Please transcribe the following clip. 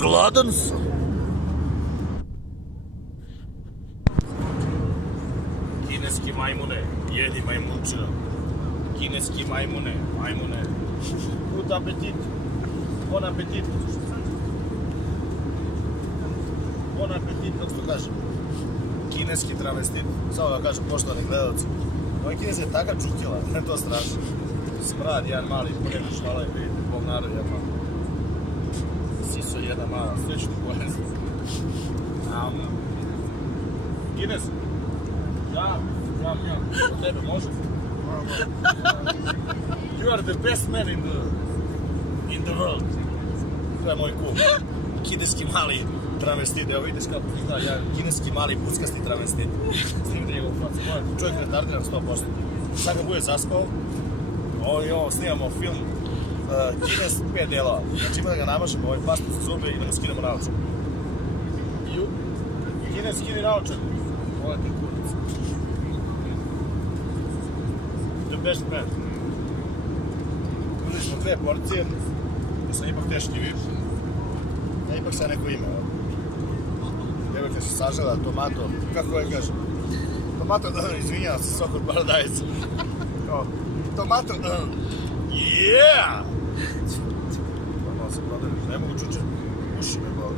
Gladan sam. Kineski majmune, jedi majmunčina. Kineski majmune. Good appetit. Bon appetit. Bon appetit, kako to kažem. Kineski travestit. Samo da kažem, poštovani gledalci. Ovaj Kines je takav čukila, ne to strašno. Smrad, jedan mali pojena švala je, vidite, Bog narod jedan mali. Siso jedna mala, srećni pojena. Kines? Ja. Od tebe može? You are the best man in the world. To je moj kum. Kineski mali travestit, evo vidiš kako izgleda, ja kineski mali buckasti travestit. Snimite njegovu facu. Čovjek retardiran 100%. Sad ga bude zaspao, ovo snimamo film Kines 5 delova. Znači ima da ga namašemo ovaj pastu za zube i da mu skinemo naočak. Kines skini naočak. Ovo je ti kurac. The best man. Uzeli smo 2 porcije, da sam ipak teški vir. Da ipak sad neko ime. Devojka se sažela, tomato, kako je kažem? Tomato, izvinjavam se, sokor paradajca. Tomato, yeah! Malo se prodaju, ne mogu čučati, uši me boli.